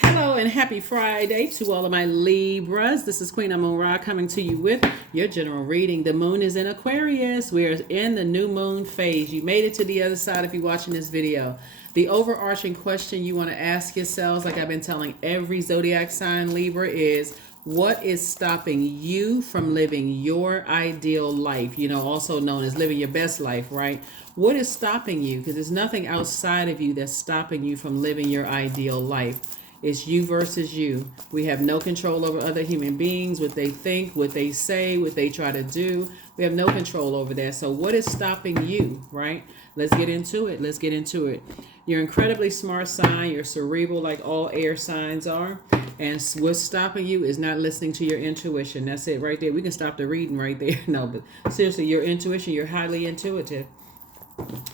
Hello and happy Friday to all of my Libras. This is Queen Amun Ra coming to you with your general reading. The moon is in Aquarius. We are in the new moon phase. You made it to the other side if you're watching this video. The overarching question you want to ask yourselves, like I've been telling every zodiac sign Libra, is what is stopping you from living your ideal life? Also known as living your best life, right? What is stopping you? Because there's nothing outside of you that's stopping you from living your ideal life. It's you versus you. We have no control over other human beings, what they think, what they say, what they try to do. We have no control over that. So what is stopping you, right? Let's get into it. Let's get into it. You're incredibly smart sign. You're cerebral like all air signs are. And what's stopping you is not listening to your intuition. That's it right there. We can stop the reading right there. No, but seriously, your intuition, you're highly intuitive.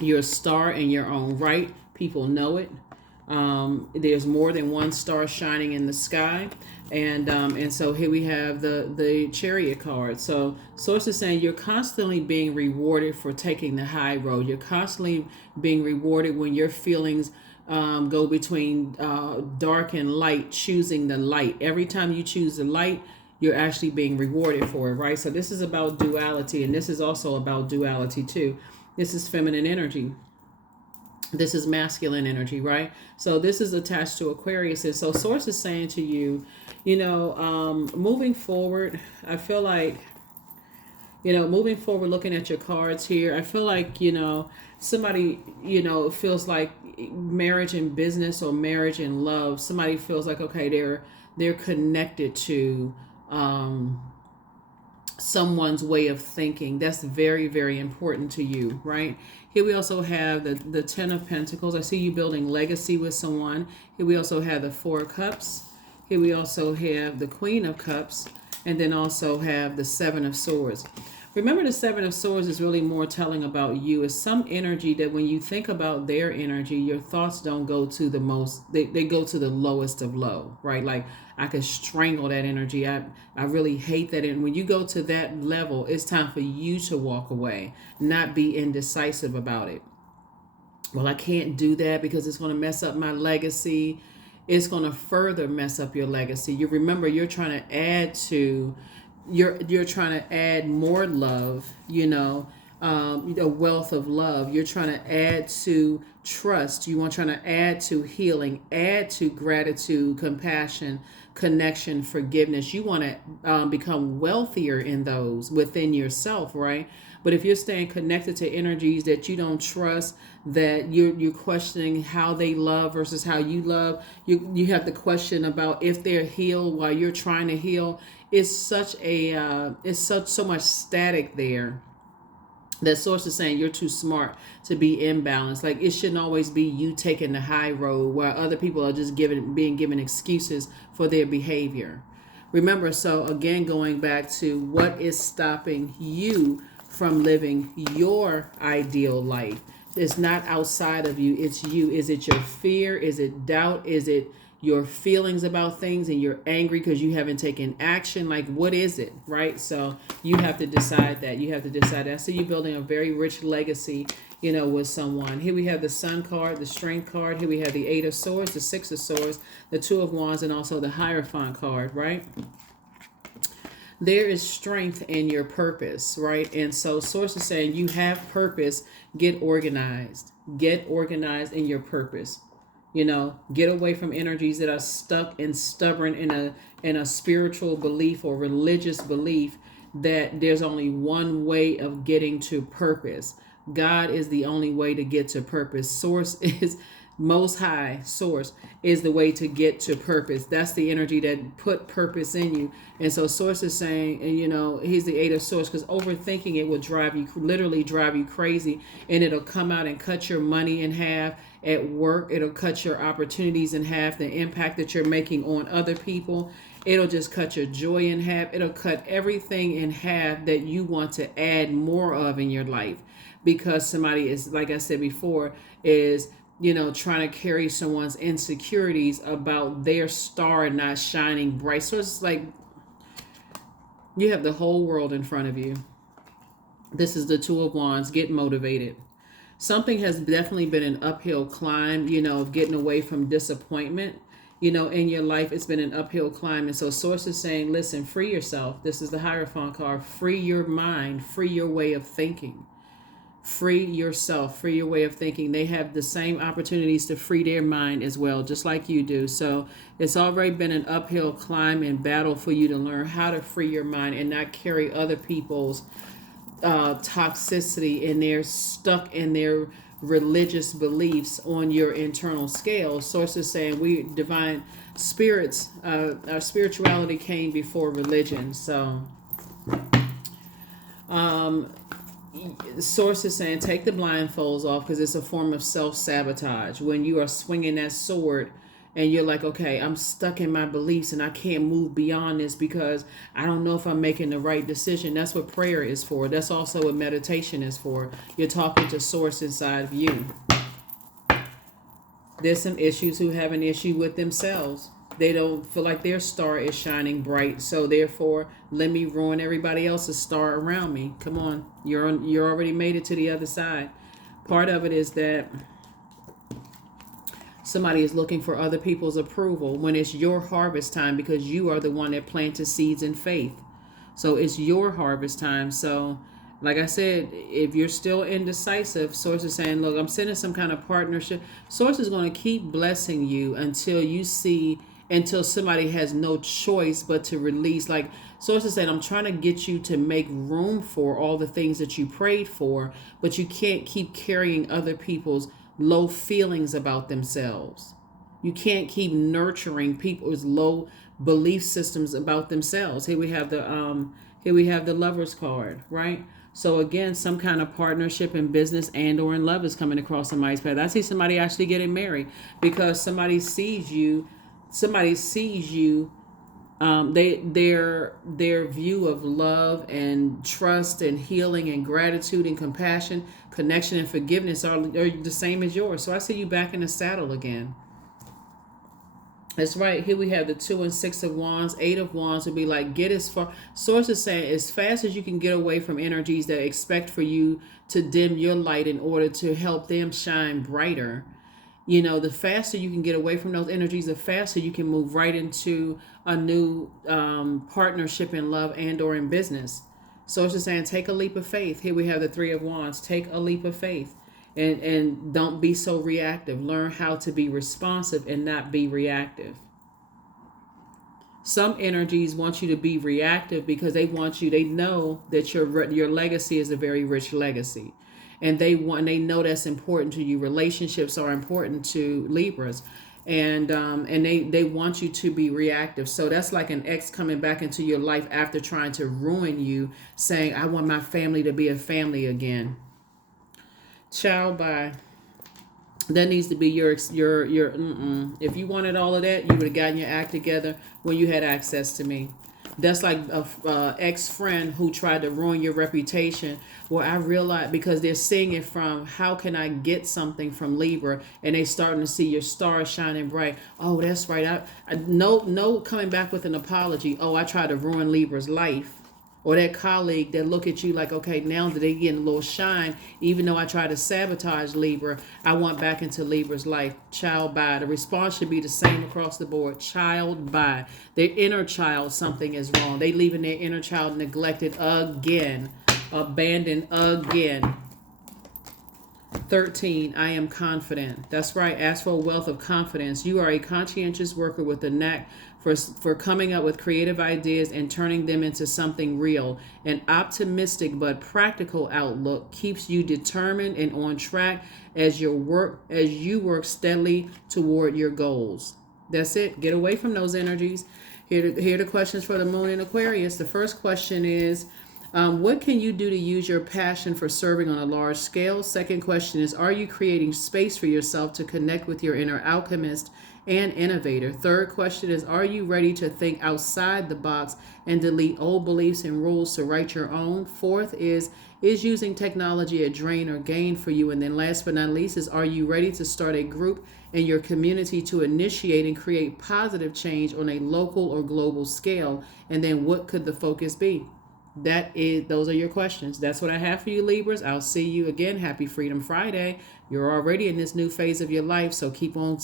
You're a star in your own right. People know it. There's more than one star shining in the sky, and so here we have the Chariot card. So source is saying you're constantly being rewarded for taking the high road. You're constantly being rewarded when your feelings go between dark and light, choosing the light. Every time you choose the light, you're actually being rewarded for it, right? So this is about duality, and this is also about duality too. This is feminine energy. This is masculine energy, right? So this is attached to Aquarius. And so source is saying to you, moving forward, I feel like, moving forward, looking at your cards here, I feel like, somebody, feels like marriage and business or marriage and love, somebody feels like, okay, they're connected to, someone's way of thinking. That's very, very important to you, right? Here we also have the Ten of Pentacles. I see you building legacy with someone. Here we also have the Four of Cups. Here we also have the Queen of Cups, and then also have the Seven of Swords. Remember, the Seven of Swords is really more telling about you. It's some energy that when you think about their energy, your thoughts don't go to the most, they go to the lowest of low, right? Like, I could strangle that energy. I really hate that. And when you go to that level, it's time for you to walk away, not be indecisive about it. Well, I can't do that because it's going to mess up my legacy. It's going to further mess up your legacy. You remember, you're trying to add to, you're trying to add more love, a wealth of love. You're trying to add to trust. You want trying to add to healing, add to gratitude, compassion, connection, forgiveness. You want to become wealthier in those within yourself, right? But if you're staying connected to energies that you don't trust, that you're questioning how they love versus how you love, you have the question about if they're healed while you're trying to heal. It's such so much static there. That source is saying you're too smart to be imbalanced. Like, it shouldn't always be you taking the high road while other people are just being given excuses for their behavior. Remember, so again, going back to what is stopping you from living your ideal life. It's not outside of you, it's you. Is it your fear? Is it doubt? Is it your feelings about things and you're angry because you haven't taken action? Like, what is it, right? So you have to decide that. You have to decide that. So you're building a very rich legacy, with someone. Here we have the Sun card, the Strength card. Here we have the Eight of Swords, the Six of Swords, the Two of Wands, and also the Hierophant card, right? There is strength in your purpose, right? And so source is saying you have purpose. Get organized. Get organized in your purpose. Get away from energies that are stuck and stubborn in a spiritual belief or religious belief that there's only one way of getting to purpose. God is the only way to get to purpose. Source is most high. Source is the way to get to purpose. That's the energy that put purpose in you. And so source is saying, and he's the Eight of Swords, because overthinking it will literally drive you crazy, and it'll come out and cut your money in half. At work, it'll cut your opportunities in half, the impact that you're making on other people. It'll just cut your joy in half. It'll cut everything in half that you want to add more of in your life, because somebody is, like I said before, is trying to carry someone's insecurities about their star not shining bright. So it's like you have the whole world in front of you. This is the Two of Wands. Get motivated. Something has definitely been an uphill climb, of getting away from disappointment. In your life, it's been an uphill climb. And so Source is saying, listen, free yourself. This is the Hierophant card. Free your mind, free your way of thinking. Free yourself, free your way of thinking. They have the same opportunities to free their mind as well, just like you do. So it's already been an uphill climb and battle for you to learn how to free your mind and not carry other people's toxicity, and they're stuck in their religious beliefs on your internal scale. Source is saying we divine spirits, our spirituality came before religion. So Source is saying take the blindfolds off, because it's a form of self-sabotage when you are swinging that sword and you're like, okay, I'm stuck in my beliefs and I can't move beyond this because I don't know if I'm making the right decision. That's what prayer is for. That's also what meditation is for. You're talking to Source inside of you. There's some issues who have an issue with themselves. They don't feel like their star is shining bright, so therefore let me ruin everybody else's star around me. Come on, you're already made it to the other side. Part of it is that somebody is looking for other people's approval when it's your harvest time, because you are the one that planted seeds in faith. So it's your harvest time. So like I said, if you're still indecisive, Source is saying, look, I'm sending some kind of partnership. Source is going to keep blessing you until somebody has no choice but to release. Like Source is saying, I'm trying to get you to make room for all the things that you prayed for, but you can't keep carrying other people's low feelings about themselves. You can't keep nurturing people's low belief systems about themselves. Here we have the Lovers card, right? So again, some kind of partnership in business and or in love is coming across somebody's path. I see somebody actually getting married because somebody sees you. Their view of love and trust and healing and gratitude and compassion, connection and forgiveness are the same as yours. So I see you back in the saddle again. That's right. Here we have the 2 and 6 of Wands. 8 of Wands would be like, get as far. Source is saying as fast as you can get away from energies that expect for you to dim your light in order to help them shine brighter. The faster you can get away from those energies, the faster you can move right into a new partnership in love and or in business. So it's just saying, take a leap of faith. Here we have the 3 of Wands. Take a leap of faith and don't be so reactive. Learn how to be responsive and not be reactive. Some energies want you to be reactive because they know that your legacy is a very rich legacy. And they know that's important to you. Relationships are important to Libras, and they want you to be reactive. So that's like an ex coming back into your life after trying to ruin you, saying, I want my family to be a family again. Child, bye. That needs to be your if you wanted all of that, you would have gotten your act together when you had access to me. That's like a ex-friend who tried to ruin your reputation. Well, I realized, because they're seeing it from, how can I get something from Libra? And they starting to see your stars shining bright. Oh, that's right. No coming back with an apology. Oh, I tried to ruin Libra's life. Or that colleague that look at you like, okay, now that they getting a little shine, even though I try to sabotage Libra, I want back into Libra's life. Child, bye. The response should be the same across the board. Child, bye. Their inner child, something is wrong. They leaving their inner child neglected again, abandoned again. 13, I am confident. That's right. Ask for a wealth of confidence. You are a conscientious worker with a knack for coming up with creative ideas and turning them into something real. An optimistic but practical outlook keeps you determined and on track as you work steadily toward your goals. That's it. Get away from those energies. Here are the questions for the Moon in Aquarius. The first question is, what can you do to use your passion for serving on a large scale? Second question is, are you creating space for yourself to connect with your inner alchemist and innovator? Third question is, are you ready to think outside the box and delete old beliefs and rules to write your own? Fourth is using technology a drain or gain for you? And then last but not least is, are you ready to start a group in your community to initiate and create positive change on a local or global scale? And then what could the focus be? Those are your questions. That's what I have for you, Libras. I'll see you again. Happy Freedom Friday. You're already in this new phase of your life, so keep on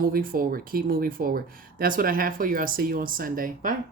moving forward. Keep moving forward. That's what I have for you. I'll see you on Sunday. Bye.